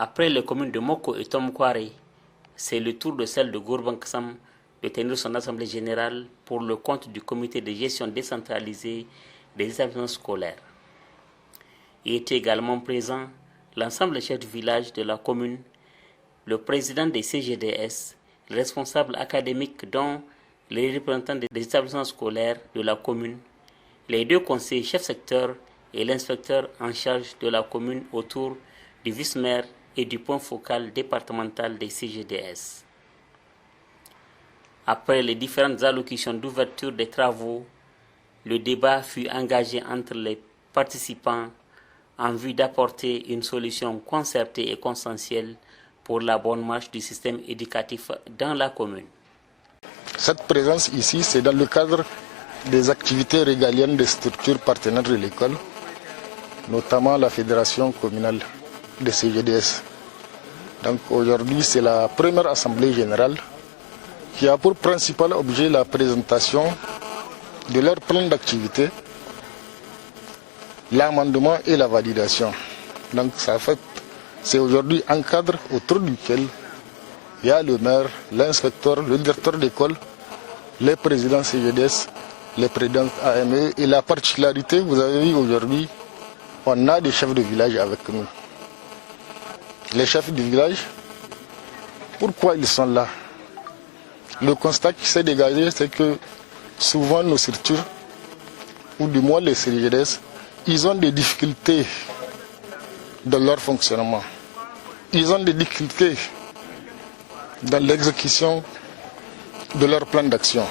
Après les communes de Moko et Tomkware, c'est le tour de celle de Gourbanksam de tenir son assemblée générale pour le compte du comité de gestion décentralisé des établissements scolaires. Il était également présent l'ensemble des chefs de village de la commune, le président des CGDS, les responsables académiques dont les représentants des établissements scolaires de la commune, les 2 conseillers chefs secteur et l'inspecteur en charge de la commune autour du vice-maire et du point focal départemental des CGDS. Après les différentes allocutions d'ouverture des travaux, le débat fut engagé entre les participants en vue d'apporter une solution concertée et consensuelle pour la bonne marche du système éducatif dans la commune. Cette présence ici, c'est dans le cadre des activités régaliennes des structures partenaires de l'école, notamment la Fédération communale des CGDS. Donc aujourd'hui, c'est la première assemblée générale qui a pour principal objet la présentation de leur plan d'activité, l'amendement et la validation. Donc c'est aujourd'hui un cadre autour duquel il y a le maire, l'inspecteur, le directeur d'école, les présidents CGDS, les présidents AME. Et la particularité, vous avez vu aujourd'hui, on a des chefs de village avec nous. Les chefs de village, pourquoi ils sont là? Le constat qui s'est dégagé, c'est que souvent nos structures, ou du moins les CGDS, ils ont des difficultés dans leur fonctionnement. Ils ont des difficultés dans l'exécution de leur plan d'action.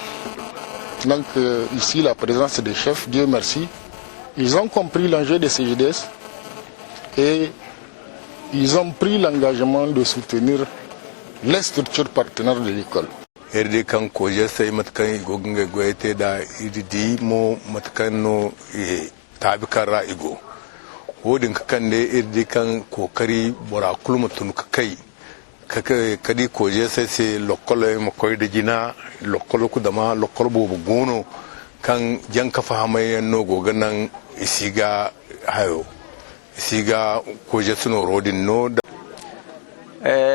Donc ici, la présence des chefs, Dieu merci, ils ont compris l'enjeu des CGDS et ils ont pris l'engagement de soutenir les structures partenaires de l'école. Erde kan koje sai matkan igo ginga goyete da ididi mo matkan no tabi kara igo wodin kan de erde kan kokari bora kulmutun kai kadi koje sai se lokolo mo koy de jina lokolo ku dama lokolo bo gono kan janka fahamai no goganan isiga hayo isiga koje suno rodin no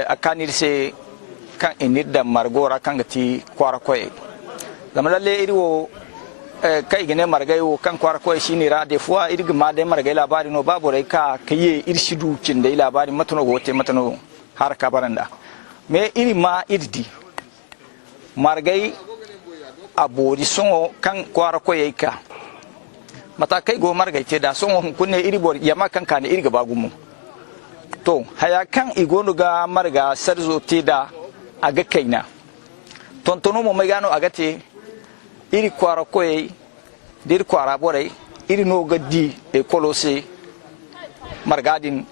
akanir se kan inir da margora kan gati kwara koy zama lalle iriwo kai gane margai wo kan kwara koy shine ra de fois irga ma de margai labari no babu rai ka kaye irshidu kin da labari matano gote matano har ka baranda me iri ma irdi margai abori songo kan kwara koy ka mata kai go margai te da songo kunne iri bor yama kan kan irga bagumu to haya kan igonu ga marga sarzo te da aga kaina tontono mo megano agate iri kwara koy dir kwara boray iri no gaddi e kolose margadin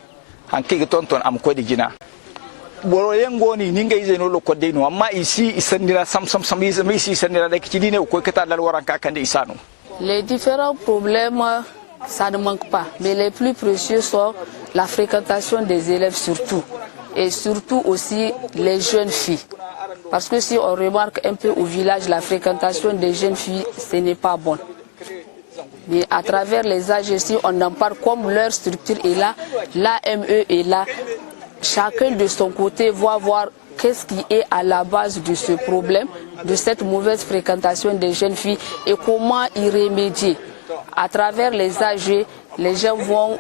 hanki tonton am ko digina boro yengoni ninga izeno lo ko deno amma isi isandira sam isi isandira da kidine ko kata dal waranka kande isano. Les différents problèmes, ça ne manque pas, mais les plus précieux sont la fréquentation des élèves surtout, et surtout aussi les jeunes filles. Parce que si on remarque un peu au village, la fréquentation des jeunes filles, ce n'est pas bon. Mais à travers les AGC, on en parle comme leur structure est là, l'AME est là. Chacun de son côté va voir qu'est-ce qui est à la base de ce problème, de cette mauvaise fréquentation des jeunes filles et comment y remédier. À travers les AG, les gens vont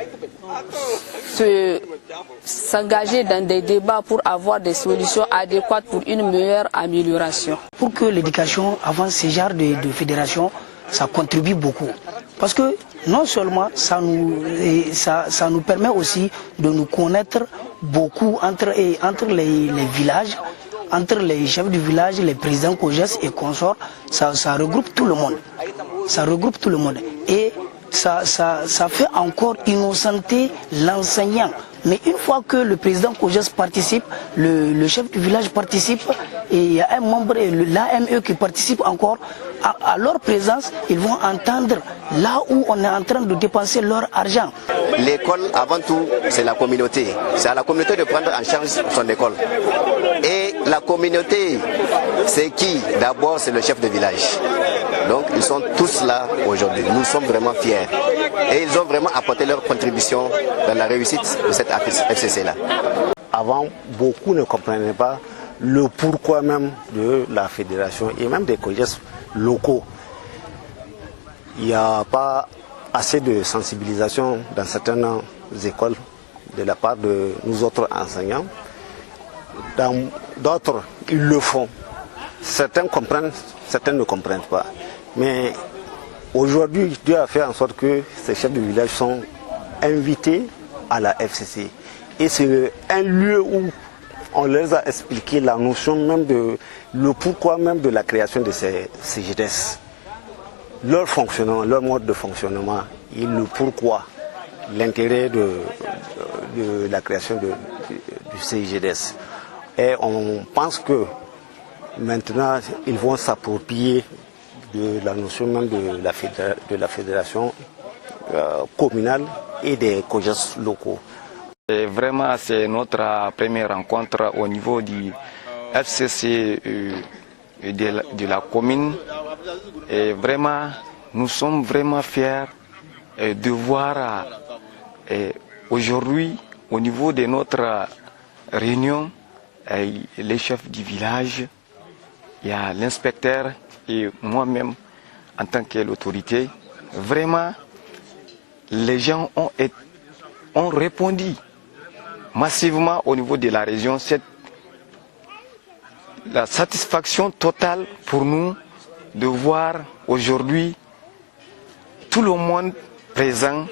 s'engager dans des débats pour avoir des solutions adéquates pour une meilleure amélioration. Pour que l'éducation avance ce genre de fédération, ça contribue beaucoup. Parce que non seulement ça nous permet aussi de nous connaître beaucoup entre les villages, entre les chefs du village, les présidents COGES et consorts, ça regroupe tout le monde. Ça regroupe tout le monde. Et ça fait encore innocenter l'enseignant. Mais une fois que le président COGES participe, le chef du village participe, et il y a un membre, l'AME qui participe encore, à leur présence, ils vont entendre là où on est en train de dépenser leur argent. L'école, avant tout, c'est la communauté. C'est à la communauté de prendre en charge son école. Et la communauté, c'est qui? D'abord, c'est le chef de village. Donc, ils sont tous là aujourd'hui. Nous sommes vraiment fiers. Et ils ont vraiment apporté leur contribution dans la réussite de cette FCC-là. avant, beaucoup ne comprenaient pas le pourquoi même de la fédération et même des collèges locaux. Il n'y a pas assez de sensibilisation dans certaines écoles de la part de nous autres enseignants. Dans d'autres, ils le font. Certains comprennent, certains ne comprennent pas. Mais aujourd'hui, Dieu a fait en sorte que ces chefs de village sont invités à la FCC. Et c'est un lieu où on leur a expliqué la notion même de le pourquoi même de la création de ces CGDS. Leur fonctionnement, leur mode de fonctionnement et le pourquoi, l'intérêt de la création du CGDS. Et on pense que maintenant, ils vont s'approprier de la notion même de la fédération communale et des COJES locaux. Et vraiment, c'est notre première rencontre au niveau du FCC de la commune. Et vraiment, nous sommes vraiment fiers de voir aujourd'hui, au niveau de notre réunion, les chefs du village, il y a l'inspecteur et moi-même en tant que l'autorité. Vraiment, les gens ont répondu massivement au niveau de la région. C'est la satisfaction totale pour nous de voir aujourd'hui tout le monde présent